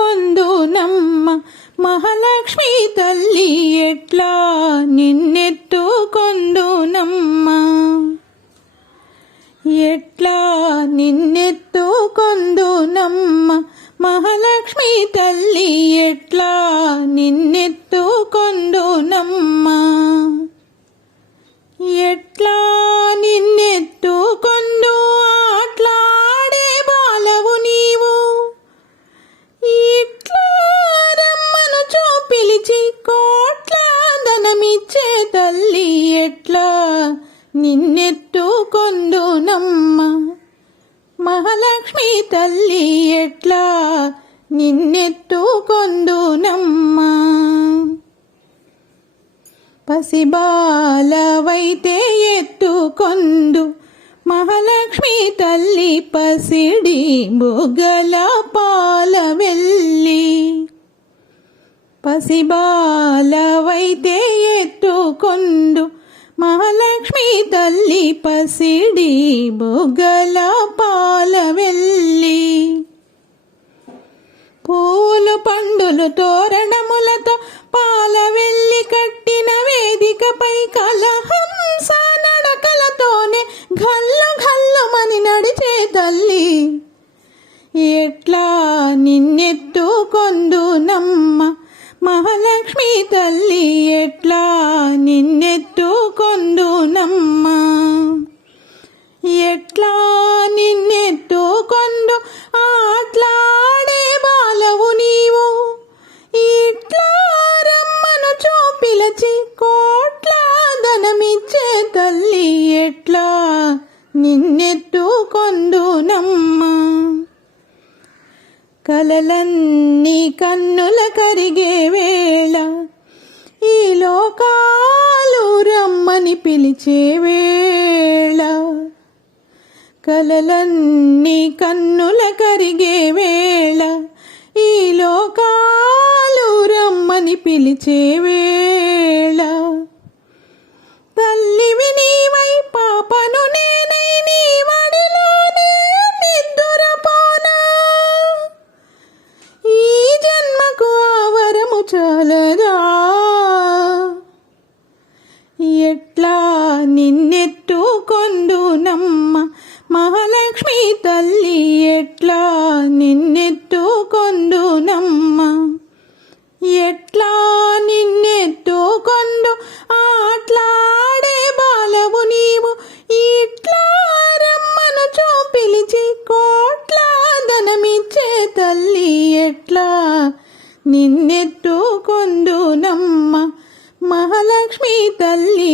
నిన్నెత్తుకొందునమ్మ మహాలక్ష్మి తల్లి ఎట్లా నిన్నెత్తుకొందునమ్మ ఎట్లా నిన్నెత్తుకొందునమ్మ మహాలక్ష్మి తల్లి ఎట్లా నిన్నెత్తుకొందునమ్మ ఎట్లా నిన్నెత్తుకొందు ఆట్లాడే బాలవు నీవు ఇట్లా రమ్మను పిలిచి కోట్ల ధనమిచ్చే తల్లి ఎట్లా నిన్నెత్తుకొందునమ్మ మహాలక్ష్మి తల్లి ఎట్లా నిన్నెత్తుకొందునమ్మ పసిబాలవైతే ఎత్తుకొందు మహాలక్ష్మి తల్లి పసిడి బుగ్గల పాల వెళ్ళి పసిబాలవైతే ఎత్తుకొందు మహాలక్ష్మి తల్లి పసిడి బుగ్గల పాల వెళ్ళి పూలు పండులు తోరణములతో పాల వెళ్ళి కట్టిన వేదికపై కలహంస నడకలతోనే గల్లు గల్లుమని నడిచే తల్లి ఎట్లా నిన్నెత్తుకొందునమ్మ మహాలక్ష్మి తల్లి ఎట్లా నిన్నెత్తుకొందునమ్మ ఎట్లా నిన్నెత్తుకొందు ఆట్లాడే బాలవు నీవు ఇట్లా రమ్మను పిలిచి కోట్ల ధనమిచ్చే తల్లి ఎట్లా నిన్నెత్తుకొందునమ్మ కలలన్నీ కన్నుల కరిగే వేళ ఈ లోకాలు రమ్మని పిలిచే వేళ కలలన్నీ కన్నుల కరిగే వేళ ఈ లోకాలు రమ్మని పిలిచే వేళ తల్లివి నీవై పాపను నేనై నీ వడిలోనే నిద్దురపోనా ఈ జన్మకు ఆవరము చాలదా ఎట్లా నిన్నెత్తుకొందునమ్మ మహాలక్ష్మి తల్లి ఎట్లా నిన్నెత్తుకొందునమ్మ ఎట్లా నిన్నెత్తుకొందు ఆట్లాడే బాలవు నీవు ఇట్లా రమ్మను పిలిచి కోట్ల ధనమిచ్చే తల్లి ఎట్లా నిన్నెత్తుకొందునమ్మ మహాలక్ష్మి తల్లి